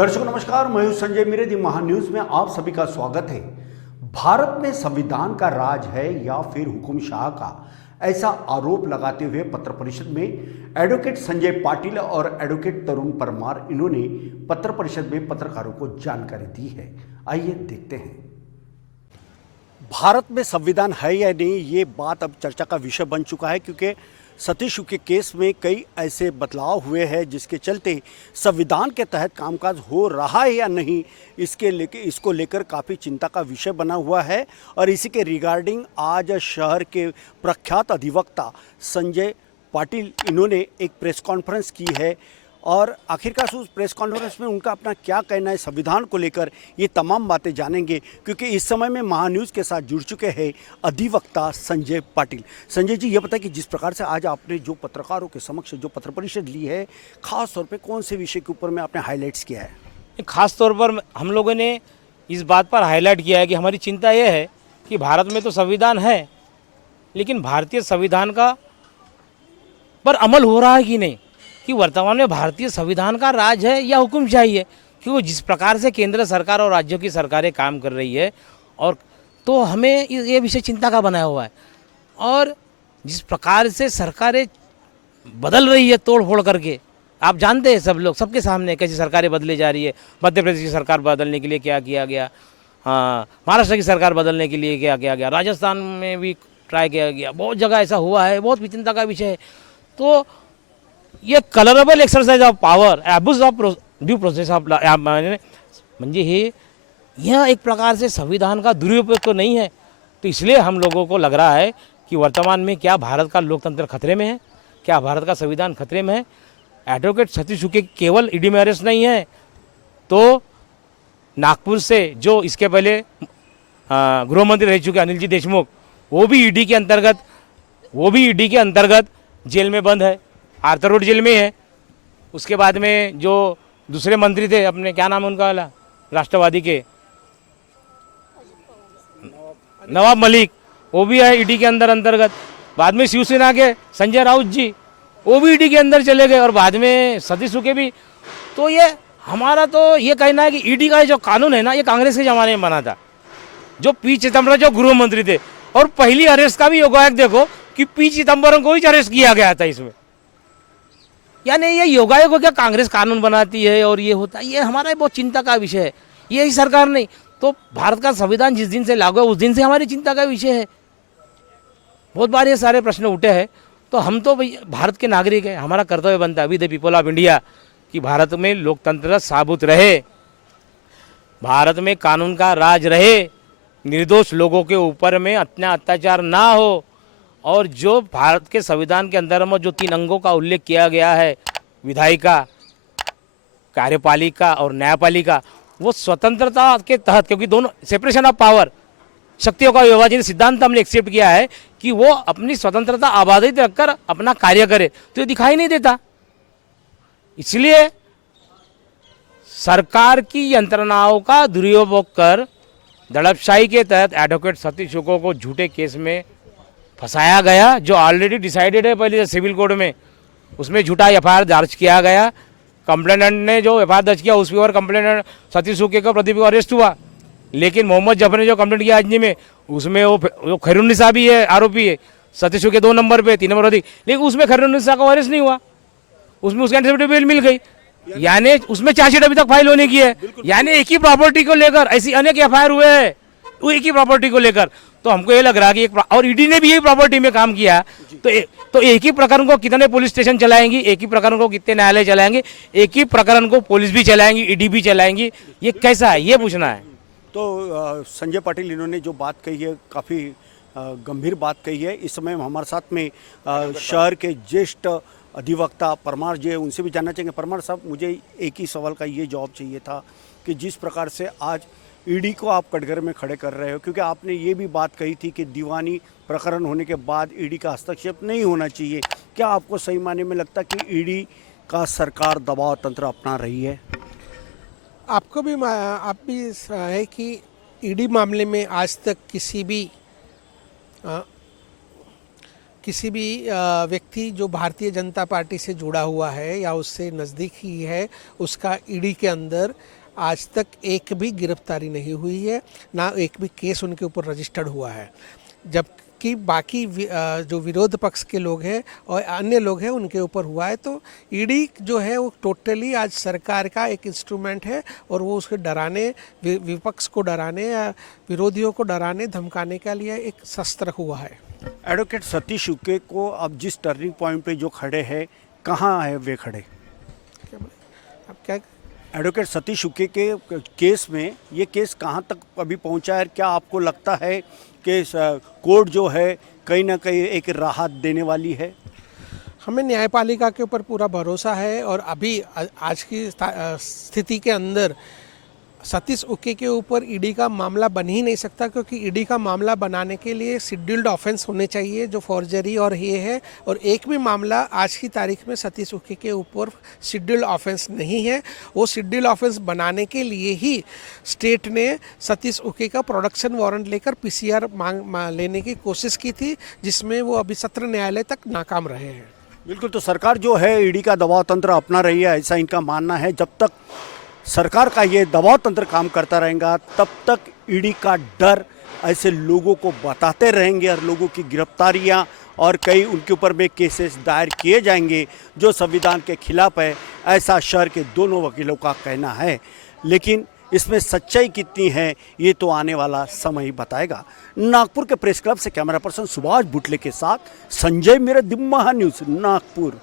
दर्शकों नमस्कार, मैं हूं संजय मेरे दी महान्यूज में आप सभी का स्वागत है। भारत में संविधान का राज है या फिर हुकुमशाह का, ऐसा आरोप लगाते हुए पत्र परिषद में एडवोकेट संजय पाटिल और एडवोकेट तरुण परमार इन्होंने पत्र परिषद में पत्रकारों को जानकारी दी है। आइए देखते हैं। भारत में संविधान है या नहीं, ये बात अब चर्चा का विषय बन चुका है, क्योंकि सतीश के केस में कई ऐसे बदलाव हुए हैं जिसके चलते संविधान के तहत कामकाज हो रहा है या नहीं, इसको लेकर काफ़ी चिंता का विषय बना हुआ है। और इसी के रिगार्डिंग आज शहर के प्रख्यात अधिवक्ता संजय पाटिल इन्होंने एक प्रेस कॉन्फ्रेंस की है और आखिरकार उस प्रेस कॉन्फ्रेंस में उनका अपना क्या कहना है संविधान को लेकर, ये तमाम बातें जानेंगे। क्योंकि इस समय में महान्यूज़ के साथ जुड़ चुके हैं अधिवक्ता संजय पाटिल। संजय जी, ये बताएं कि जिस प्रकार से आज आपने जो पत्रकारों के समक्ष जो पत्र परिषद ली है, खास तौर पे कौन से विषय के ऊपर में आपने हाईलाइट्स किया है? खास तौर पर हम लोगों ने इस बात पर हाईलाइट किया है कि हमारी चिंता ये है कि भारत में तो संविधान है, लेकिन भारतीय संविधान का पर अमल हो रहा है कि नहीं, कि वर्तमान में भारतीय संविधान का राज है या हुकुमशाही है। क्योंकि जिस प्रकार से केंद्र सरकार और राज्यों की सरकारें काम कर रही है, और तो हमें ये विषय चिंता का बनाया हुआ है। और जिस प्रकार से सरकारें बदल रही है तोड़ फोड़ करके, आप जानते हैं सब लोग, सबके सामने कैसी सरकारें बदली जा रही है। मध्य प्रदेश की सरकार बदलने के लिए क्या किया गया, हाँ, महाराष्ट्र की सरकार बदलने के लिए क्या किया गया, राजस्थान में भी ट्राई किया गया, बहुत जगह ऐसा हुआ है, बहुत चिंता का विषय है। तो ये colourable exercise of power, abuse of due process of, म्हणजे यह एक प्रकार से संविधान का दुरुपयोग तो नहीं है। तो इसलिए हम लोगों को लग रहा है कि वर्तमान में क्या भारत का लोकतंत्र खतरे में है, क्या भारत का संविधान खतरे में है। एडवोकेट सतीश के केवल ईडी में अरेस्ट नहीं है, तो नागपुर से जो इसके पहले गृह मंत्री रह चुके अनिल जी देशमुख, वो भी ईडी के अंतर्गत जेल में बंद है, आर्थर रोड जेल में है। उसके बाद में जो दूसरे मंत्री थे, अपने क्या नाम है उनका वाला, राष्ट्रवादी के नवाब मलिक, वो भी है ईडी के अंतर्गत। बाद में शिवसेना के संजय राउत जी, वो भी ईडी के अंदर चले गए, और बाद में सतीश के भी। तो ये हमारा तो ये कहना है कि ईडी का जो कानून है ना, ये कांग्रेस के ज़माने में बना था, जो पी चिदम्बरम जो गृह मंत्री थे। और पहली अरेस्ट का भी योगायोग देखो कि पी चिदम्बरम को ही अरेस्ट किया गया था इसमें। यानी ये योगायोग को क्या कांग्रेस कानून बनाती है और ये होता है, ये हमारा बहुत चिंता का विषय है। यही सरकार नहीं तो भारत का संविधान जिस दिन से लागू है उस दिन से हमारी चिंता का विषय है। बहुत बार ये सारे प्रश्न उठे हैं, तो हम तो भारत के नागरिक हैं, हमारा कर्तव्य बनता है we the people of India कि भारत में लोकतंत्र साबुत रहे, भारत में कानून का राज रहे, निर्दोष लोगों के ऊपर में अत्याचार ना हो। और जो भारत के संविधान के अंदर में जो 3 अंगों का उल्लेख किया गया है, विधायिका, कार्यपालिका और न्यायपालिका, वो स्वतंत्रता के तहत, क्योंकि दोनों सेपरेशन ऑफ पावर, शक्तियों का विभाजन सिद्धांत हमने एक्सेप्ट किया है कि वो अपनी स्वतंत्रता आबादित रखकर अपना कार्य करे, तो ये दिखाई नहीं देता। इसलिए सरकार की यंत्रणाओं का दुरुपयोग कर दड़पशाही के तहत एडवोकेट सतीश को झूठे केस में फंसाया गया, जो ऑलरेडी डिसाइडेड है पहले सिविल कोर्ट में। उसमें झूठा एफआईआर दर्ज किया गया, कंप्लेनेंट ने जो एफआईआर दर्ज किया उस पर कंप्लेनेंट सतीश का प्रदीप को अरेस्ट हुआ। लेकिन मोहम्मद जफर ने जो कंप्लेंट किया अजनी में, उसमें वो खैरुन्निसा भी है, आरोपी है, सतीश के 2 नंबर पे 3 नंबर अधिक, लेकिन उसमें खैरुन्निसा को अरेस्ट नहीं हुआ, उसमें उसका एंटीसिपेटरी बेल मिल गई। यानी उसमें चार्जशीट अभी तक फाइल होने की है। यानी एक ही प्रॉपर्टी को लेकर ऐसी अनेक एफआईआर हुए हैं, वो एक ही प्रॉपर्टी को लेकर। तो हमको ये लग रहा है कि और ईडी ने भी यही प्रॉपर्टी में काम किया, तो एक ही प्रकरण को कितने पुलिस स्टेशन चलाएंगी, एक ही प्रकरण को कितने न्यायालय चलाएंगे, एक ही प्रकरण को पुलिस भी चलाएंगी, ईडी भी चलाएंगी, ये कैसा है, ये पूछना है। तो संजय पाटिल इन्होंने जो बात कही है, काफ़ी गंभीर बात कही है। इस समय हमारे साथ में शहर के ज्येष्ठ अधिवक्ता परमार जी है, उनसे भी जानना चाहेंगे। परमार साहब, मुझे एक ही सवाल का ये जवाब चाहिए था कि जिस प्रकार से आज ईडी को आप कटघरे में खड़े कर रहे हो, क्योंकि आपने ये भी बात कही थी कि दीवानी प्रकरण होने के बाद ईडी का हस्तक्षेप नहीं होना चाहिए, क्या आपको सही मायने में लगता कि ईडी का सरकार दबाव तंत्र अपना रही है? आपको भी आप भी है कि ईडी मामले में आज तक किसी भी किसी भी व्यक्ति जो भारतीय जनता पार्टी से जुड़ा हुआ है या उससे नज़दीक ही है, उसका ईडी के अंदर आज तक एक भी गिरफ्तारी नहीं हुई है, ना एक भी केस उनके ऊपर रजिस्टर्ड हुआ है। जबकि बाकी जो विरोध पक्ष के लोग हैं और अन्य लोग हैं उनके ऊपर हुआ है। तो ईडी जो है वो टोटली आज सरकार का एक इंस्ट्रूमेंट है और वो उसके डराने, विपक्ष को डराने या विरोधियों को डराने धमकाने के लिए एक शस्त्र हुआ है। एडवोकेट सतीश उके को अब जिस टर्निंग पॉइंट पे जो खड़े हैं, कहाँ है वे खड़े? अब क्या एडवोकेट सतीश उके के केस में ये केस कहाँ तक अभी पहुँचा है? क्या आपको लगता है कि कोर्ट जो है कहीं ना कहीं एक राहत देने वाली है? हमें न्यायपालिका के ऊपर पूरा भरोसा है और अभी आज की स्थिति के अंदर सतीश उके के ऊपर ईडी का मामला बन ही नहीं सकता, क्योंकि ईडी का मामला बनाने के लिए शेड्यूल्ड ऑफेंस होने चाहिए जो फॉर्जरी और ये है, और एक भी मामला आज की तारीख में सतीश उके के ऊपर शेड्यूल्ड ऑफेंस नहीं है। वो शेड्यूल्ड ऑफेंस बनाने के लिए ही स्टेट ने सतीश उके का प्रोडक्शन वारंट लेकर पीसीआर लेने की कोशिश की थी, जिसमें वो अभी सत्र न्यायालय तक नाकाम रहे हैं। बिल्कुल, तो सरकार जो है ईडी का दबाव तंत्र अपना रही है, ऐसा इनका मानना है। जब तक सरकार का ये दबाव तंत्र काम करता रहेगा तब तक ईडी का डर ऐसे लोगों को बताते रहेंगे और लोगों की गिरफ्तारियां और कई उनके ऊपर में केसेस दायर किए जाएंगे जो संविधान के खिलाफ है, ऐसा शहर के दोनों वकीलों का कहना है। लेकिन इसमें सच्चाई कितनी है ये तो आने वाला समय ही बताएगा। नागपुर के प्रेस क्लब से कैमरा पर्सन सुभाष बुटले के साथ संजय मेरे दिम्मा न्यूज़ नागपुर।